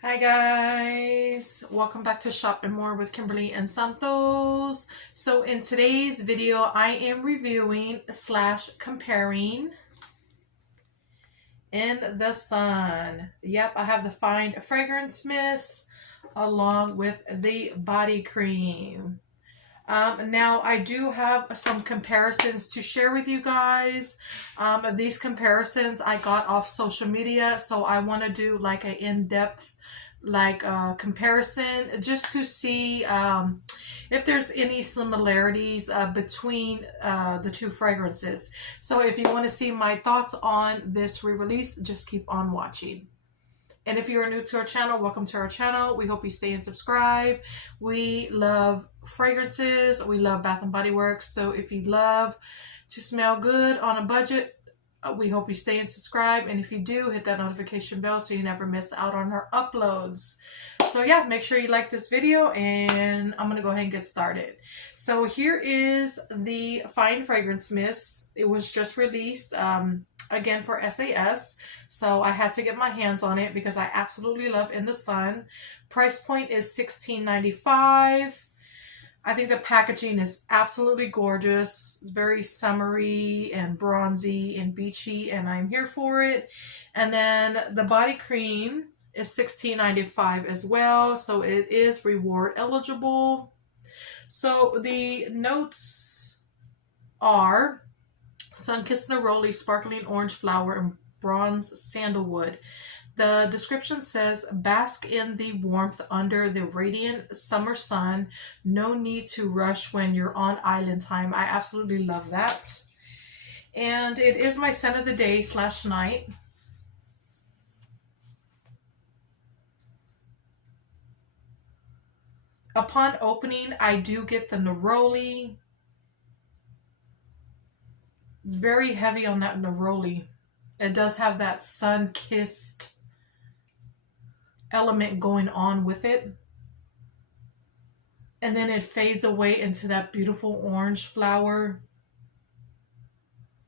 Hi guys, welcome back to Shop and More with Kimberly and Santos. So in today's video, I am reviewing / comparing In the Sun. Yep, I have the Fine Fragrance Mist along with the body cream. Now I do have some comparisons to share with you guys. These comparisons I got off social media, so I want to do like an in-depth comparison just to see if there's any similarities between the two fragrances. So if you want to see my thoughts on this re-release, just keep on watching. And if you are new to our channel, welcome to our channel. We hope you stay and subscribe. We love fragrances. We love Bath and Body Works. So if you love to smell good on a budget, we hope you stay and subscribe. And if you do, hit that notification bell so you never miss out on our uploads. So yeah, make sure you like this video, and I'm going to go ahead and get started. So here is the Fine Fragrance Mist. It was just released again for SAS, so I had to get my hands on it because I absolutely love In the Sun. Price point is $16.95. I think the packaging is absolutely gorgeous. It's very summery and bronzy and beachy, and I'm here for it. And then the body cream is $16.95 as well, so it is reward eligible. So the notes are sun-kissed neroli, sparkling orange flower, and bronze sandalwood. The description says, bask in the warmth under the radiant summer sun. No need to rush when you're on island time. I absolutely love that. And it is my scent of the day / night. Upon opening, I do get the neroli. It's very heavy on that neroli. It does have that sun-kissed element going on with it. And then it fades away into that beautiful orange flower.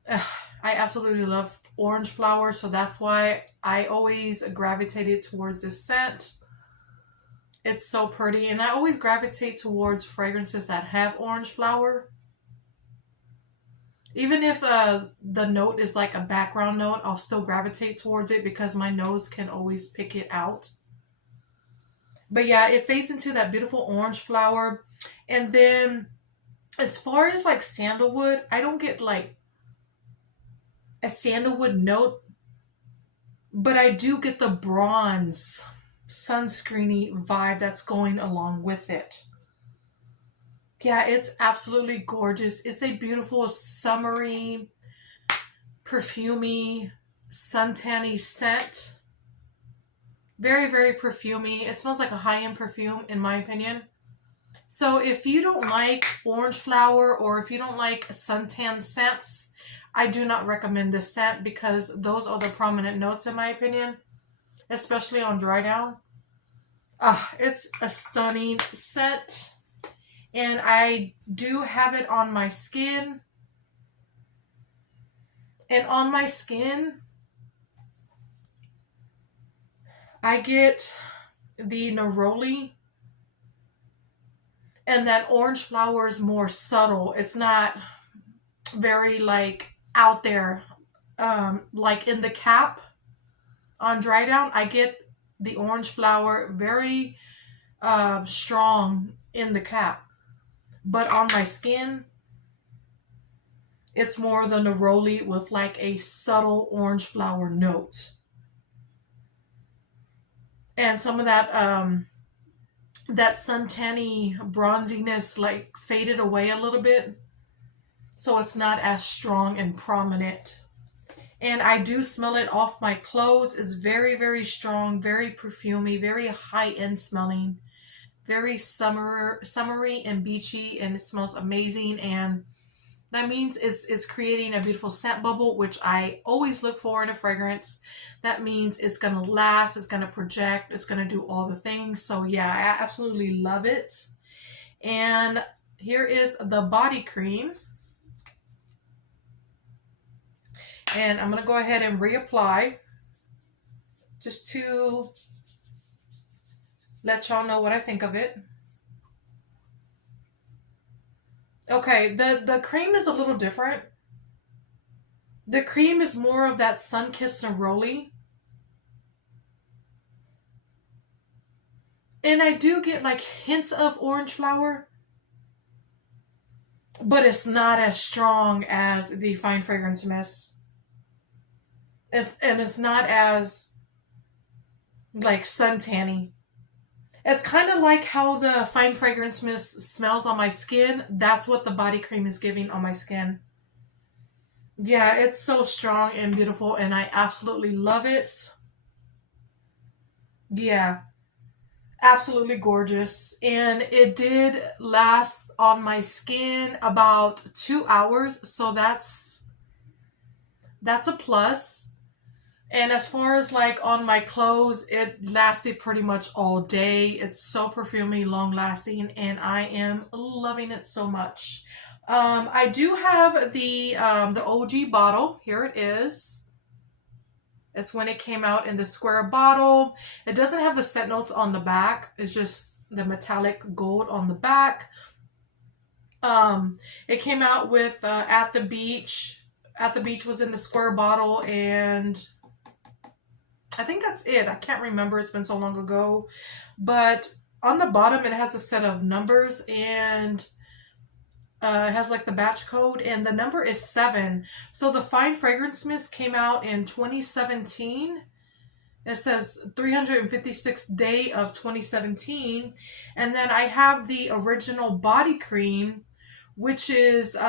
Ugh, I absolutely love orange flower, so that's why I always gravitated towards this scent. It's so pretty, and I always gravitate towards fragrances that have orange flower. Even if the note is like a background note, I'll still gravitate towards it because my nose can always pick it out. But yeah, it fades into that beautiful orange flower. And then as far as like sandalwood, I don't get like a sandalwood note, but I do get the bronze sunscreeny vibe that's going along with it. Yeah, it's absolutely gorgeous. It's a beautiful summery, perfumey, suntanny scent. Very, very perfumey. It smells like a high-end perfume, in my opinion. So if you don't like orange flower, or if you don't like suntan scents, I do not recommend this scent because those are the prominent notes, in my opinion, especially on dry down. It's a stunning scent, and I do have it on my skin. And on my skin, I get the neroli, and that orange flower is more subtle. It's not very like out there, like in the cap on dry down. I get the orange flower very strong in the cap, but on my skin, it's more the neroli with like a subtle orange flower note. And some of that that suntanny bronziness like faded away a little bit, so it's not as strong and prominent. And I do smell it off my clothes. It's very, very strong, very perfumey, very high-end smelling, very summery and beachy, and it smells amazing. And that means it's creating a beautiful scent bubble, which I always look for in a fragrance. That means it's going to last, it's going to project, it's going to do all the things. So yeah, I absolutely love it. And here is the body cream. And I'm going to go ahead and reapply just to let y'all know what I think of it. Okay, the cream is a little different. The cream is more of that sun-kissed neroli. And I do get like hints of orange flower, but it's not as strong as the Fine Fragrance Mist. And it's not as like suntanny. It's kind of like how the Fine Fragrance Mist smells on my skin. That's what the body cream is giving on my skin. Yeah, it's so strong and beautiful, and I absolutely love it. Yeah, absolutely gorgeous. And it did last on my skin about 2 hours, so that's a plus. And as far as like on my clothes, it lasted pretty much all day. It's so perfumey, long lasting, and I am loving it so much. I do have the OG bottle. Here it is. It's when it came out in the square bottle. It doesn't have the scent notes on the back. It's just the metallic gold on the back. It came out with At the Beach. At the Beach was in the square bottle, and I think that's it. I can't remember. It's been so long ago. But on the bottom, it has a set of numbers, and it has like the batch code, and the number is 7. So the Fine Fragrance Mist came out in 2017. It says 356th day of 2017. And then I have the original body cream, which is, it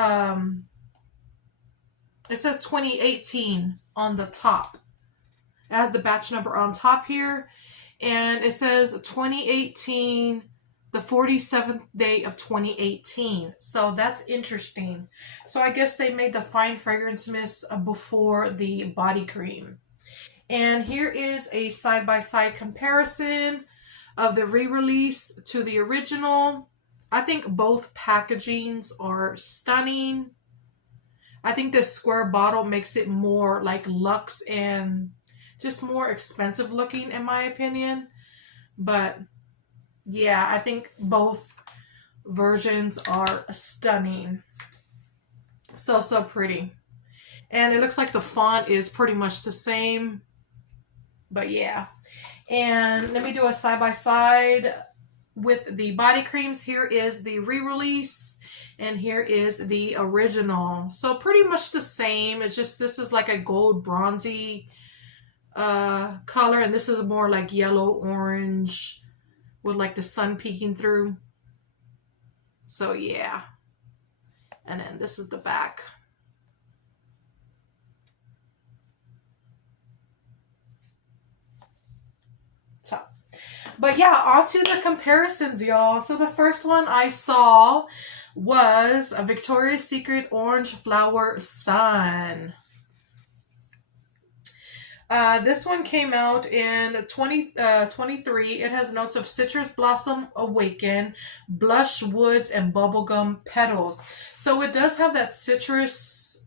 says 2018 on the top. It has the batch number on top here. And it says 2018, the 47th day of 2018. So that's interesting. So I guess they made the Fine Fragrance Mist before the body cream. And here is a side-by-side comparison of the re-release to the original. I think both packagings are stunning. I think this square bottle makes it more like luxe and just more expensive looking in my opinion. But yeah, I think both versions are stunning. So pretty. And it looks like the font is pretty much the same. But yeah. And let me do a side-by-side with the body creams. Here is the re-release, and here is the original. So pretty much the same. It's just this is like a gold bronzy color, and this is more like yellow orange with like the sun peeking through. So yeah. And then this is the back. So, but yeah, on to the comparisons, y'all. So the first one I saw was a Victoria's Secret Orange Flower Sun. This one came out in 2023. It has notes of Citrus Blossom Awaken, Blush Woods, and Bubblegum Petals. So it does have that citrus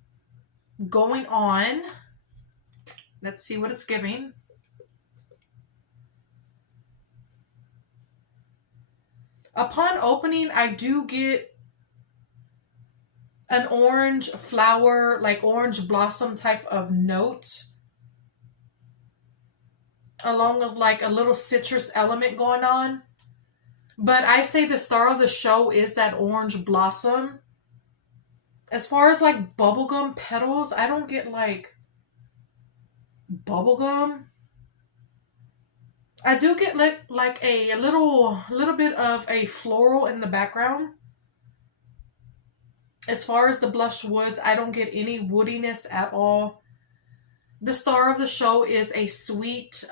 going on. Let's see what it's giving. Upon opening, I do get an orange flower, like orange blossom type of note, along with like a little citrus element going on. But I say the star of the show is that orange blossom. As far as like bubblegum petals, I don't get like bubblegum. I do get like a little bit of a floral in the background. As far as the blush woods, I don't get any woodiness at all. The star of the show is a sweet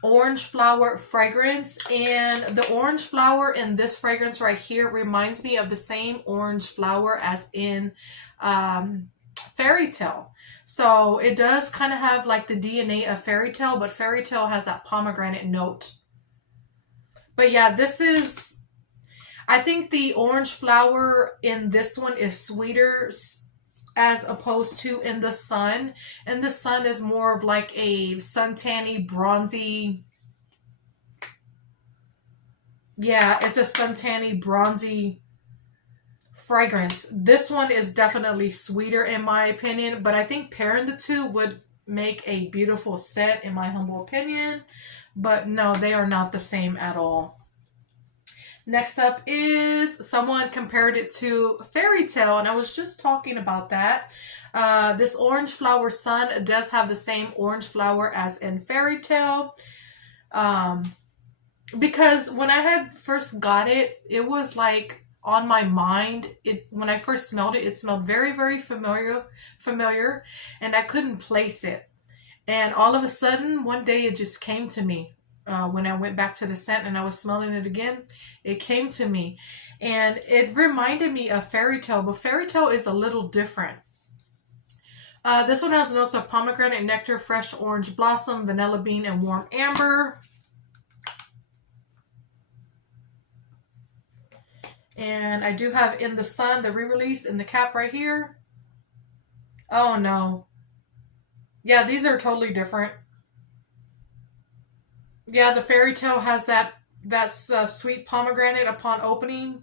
orange flower fragrance, and the orange flower in this fragrance right here reminds me of the same orange flower as in Fairy Tale. So it does kind of have like the DNA of Fairy Tale, but Fairy Tale has that pomegranate note. But yeah, this is, I think the orange flower in this one is sweeter as opposed to in the sun. And the sun is more of like a suntanny, bronzy Yeah, it's a suntanny, bronzy fragrance. This one is definitely sweeter in my opinion, but I think pairing the two would make a beautiful set in my humble opinion. But no, they are not the same at all. Next up is someone compared it to Fairy Tale, and I was just talking about that. This orange flower sun does have the same orange flower as in Fairy Tale. Um, because when I had first got it, it was like on my mind. It when I first smelled it, it smelled very, very familiar, and I couldn't place it. And all of a sudden, one day it just came to me. When I went back to the scent and I was smelling it again, it came to me. And it reminded me of Fairy Tale, but Fairy Tale is a little different. This one has notes of pomegranate nectar, fresh orange blossom, vanilla bean, and warm amber. And I do have In the Sun, the re-release in the cap right here. Oh no. Yeah, these are totally different. Yeah, the Fairy Tale has that's sweet pomegranate upon opening,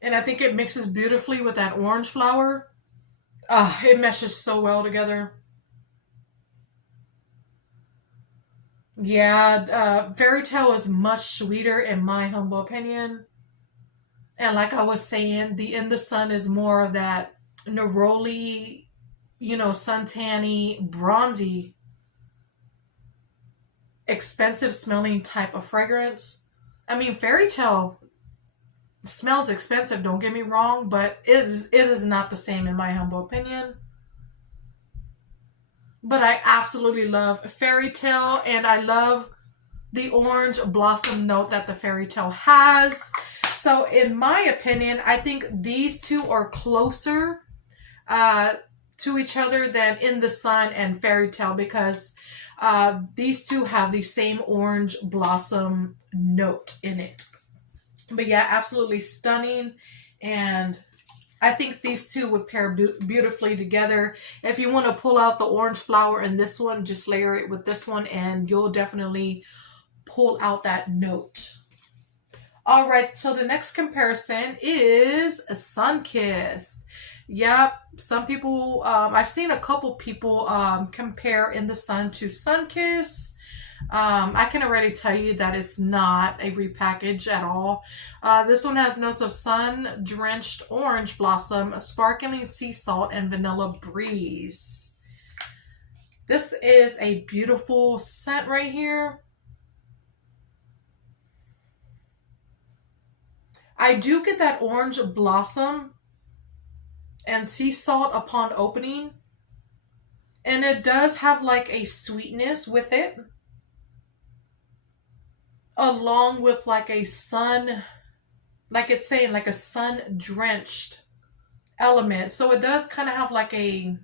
and I think it mixes beautifully with that orange flower. Ah, it meshes so well together. Yeah, Fairy Tale is much sweeter in my humble opinion, and like I was saying, the In the Sun is more of that neroli, suntanny, bronzy, expensive smelling type of fragrance. I mean, Fairy Tale smells expensive, don't get me wrong, but it is not the same in my humble opinion. But I absolutely love Fairy Tale, and I love the orange blossom note that the Fairy Tale has. So in my opinion, I think these two are closer uh, to each other than In the Sun and Fairy Tale, because these two have the same orange blossom note in it. But yeah, absolutely stunning. And I think these two would pair beautifully together. If you want to pull out the orange flower in this one, just layer it with this one and you'll definitely pull out that note. All right, so the next comparison is a Sunkissed. Yep, some people, I've seen a couple people compare In the Sun to Sunkissed. I can already tell you that it's not a repackage at all. This one has notes of sun-drenched orange blossom, sparkling sea salt, and vanilla breeze. This is a beautiful scent right here. I do get that orange blossom and sea salt upon opening. And it does have like a sweetness with it, along with like a sun, like it's saying, like a sun-drenched element. So it does kind of have like a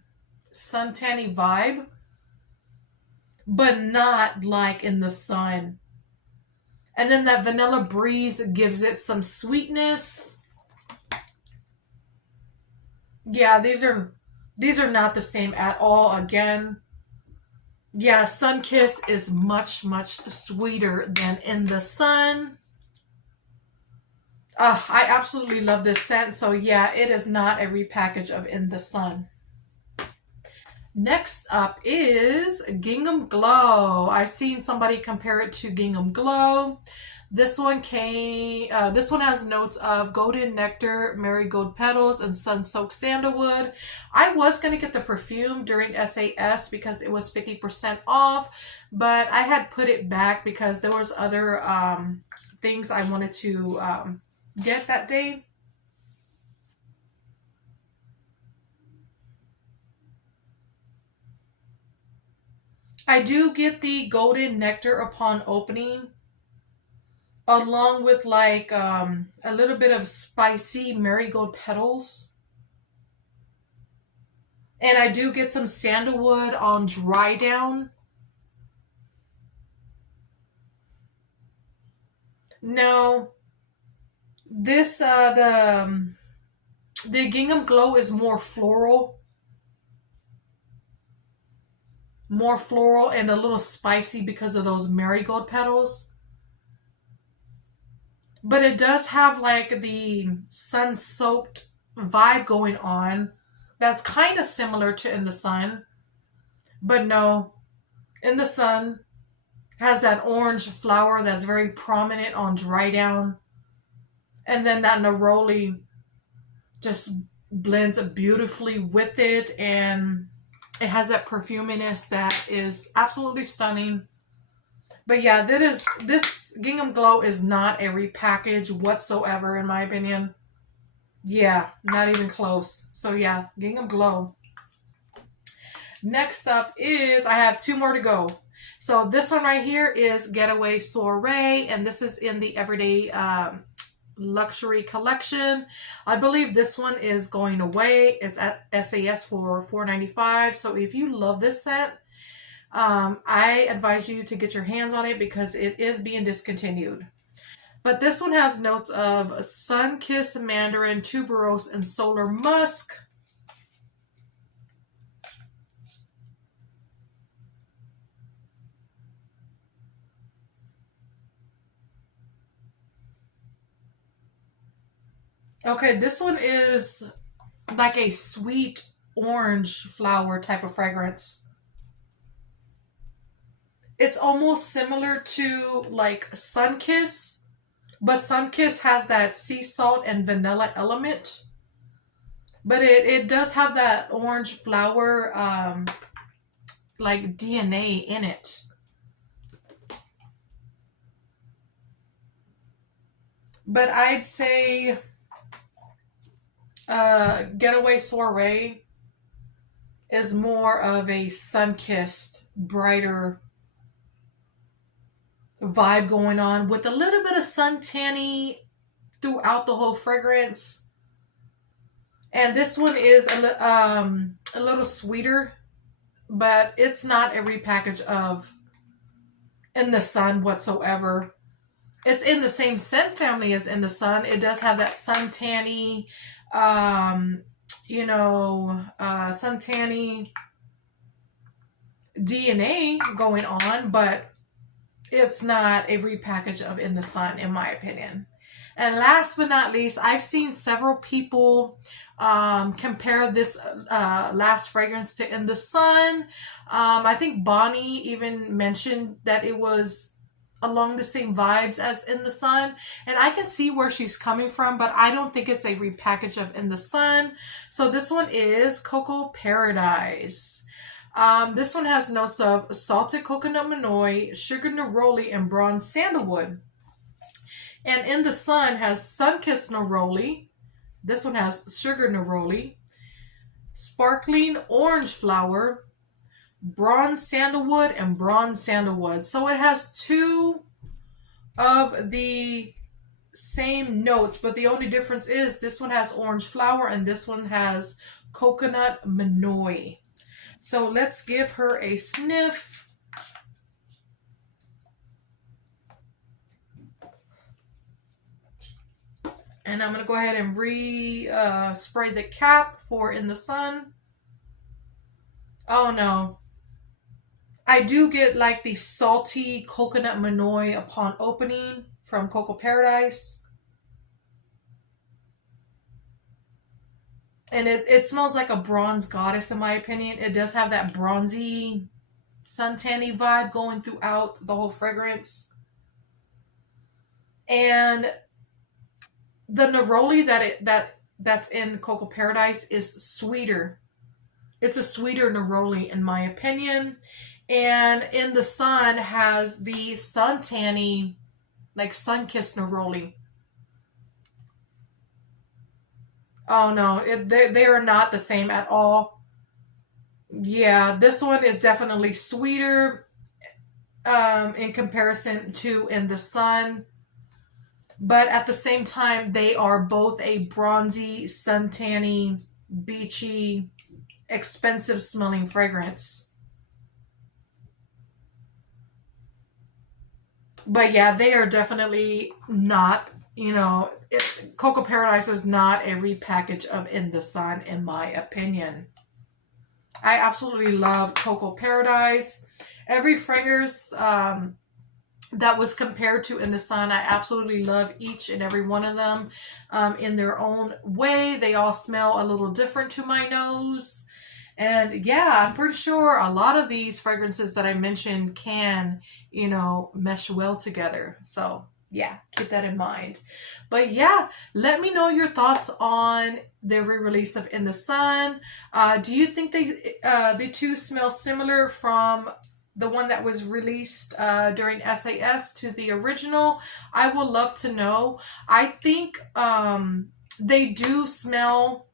suntanny vibe, but not like In the Sun. And then that vanilla breeze gives it some sweetness. Yeah, these are not the same at all. Again, yeah, Sunkissed is much, much sweeter than In the Sun. I absolutely love this scent. So yeah, it is not a repackage of In the Sun. Next up is Gingham Glow. I've seen somebody compare it to Gingham Glow. This one has notes of golden nectar, marigold petals, and sun-soaked sandalwood. I was going to get the perfume during SAS because it was 50% off, but I had put it back because there was other things I wanted to get that day. I do get the golden nectar upon opening, along with like a little bit of spicy marigold petals. And I do get some sandalwood on dry down. No, this the Gingham Glow is more floral and a little spicy because of those marigold petals. but it does have like the sun-soaked vibe going on that's kind of similar to In the Sun. But no, In the Sun has that orange flower that's very prominent on dry down. And then that neroli just blends beautifully with it. And it has that perfuminess that is absolutely stunning. But yeah, this Gingham Glow is not a repackage whatsoever, in my opinion. Yeah, not even close. So yeah, Gingham Glow. Next up is, I have two more to go. So this one right here is Getaway Soiree, and this is in the Everyday Luxury collection. I believe this one is going away. It's at SAS for $4.95. So if you love this scent, I advise you to get your hands on it because it is being discontinued. But this one has notes of sun-kissed mandarin, tuberose, and solar musk. Okay, this one is like a sweet orange flower type of fragrance. It's almost similar to like Sunkiss, but Sunkiss has that sea salt and vanilla element. But it does have that orange flower like DNA in it. But I'd say Getaway Soiree is more of a sun-kissed, brighter vibe going on with a little bit of suntanny throughout the whole fragrance. And this one is a little sweeter, but it's not a repackage of In the Sun whatsoever. It's in the same scent family as In the Sun. It does have that suntanny, suntanny DNA going on, but it's not a repackage of In the Sun, in my opinion. And last but not least, I've seen several people compare this last fragrance to In the Sun. I think Bonnie even mentioned that it was along the same vibes as In the Sun, and I can see where she's coming from, but I don't think it's a repackage of In the Sun. So this one is Cocoa Paradise. This one has notes of salted coconut manoi, sugar neroli, and bronze sandalwood. And In the Sun has sun-kissed neroli. This one has sugar neroli, sparkling orange flower, bronze sandalwood, and bronze sandalwood. So it has two of the same notes, but the only difference is this one has orange flower and this one has coconut manoi. So let's give her a sniff. And I'm going to go ahead and spray the cap for In the Sun. Oh no. I do get like the salty coconut manoi upon opening from Cocoa Paradise. And it smells like a bronze goddess, in my opinion. It does have that bronzy, suntanny vibe going throughout the whole fragrance. And the neroli that's in Cocoa Paradise is sweeter. It's a sweeter neroli, in my opinion. And In the Sun has the suntanny, like sun-kissed neroli. Oh no, they are not the same at all. Yeah, this one is definitely sweeter in comparison to In the Sun. But at the same time, they are both a bronzy, suntanny, beachy, expensive smelling fragrance. But yeah, they are definitely not, Cocoa Paradise is not a repackage of In the Sun, in my opinion. I absolutely love Cocoa Paradise. Every fragrance that was compared to In the Sun. I absolutely love each and every one of them in their own way. They all smell a little different to my nose. And yeah, I'm pretty sure a lot of these fragrances that I mentioned can, you know, mesh well together. So yeah, keep that in mind. But yeah, let me know your thoughts on the re-release of In the Sun. Do you think the two smell similar from the one that was released during SAS to the original? I would love to know. I think they do smell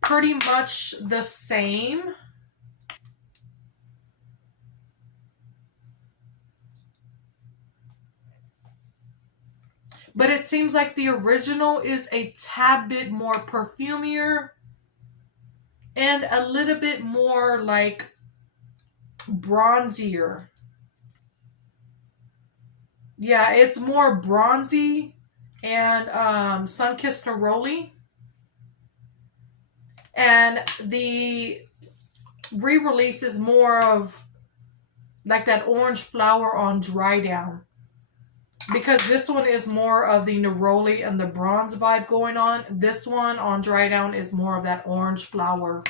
pretty much the same. But it seems like the original is a tad bit more perfumier and a little bit more like bronzier. Yeah, it's more bronzy and sun-kissed neroli. And the re-release is more of like that orange flower on dry down. Because this one is more of the neroli and the bronze vibe going on. This one on dry down is more of that orange flower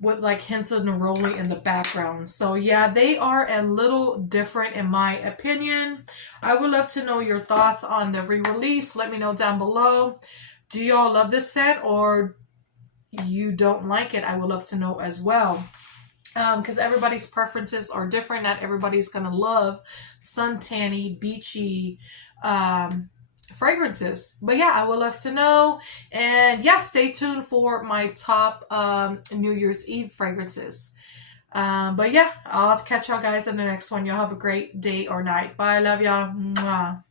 with like hints of neroli in the background. So yeah, they are a little different in my opinion. I would love to know your thoughts on the re-release. Let me know down below. Do y'all love this scent or you don't like it? I would love to know as well. Because everybody's preferences are different. Not everybody's gonna love suntanny, beachy fragrances. But yeah, I would love to know. And yeah, stay tuned for my top New Year's Eve fragrances. But yeah, I'll catch y'all guys in the next one. Y'all have a great day or night. Bye. Love y'all. Mwah.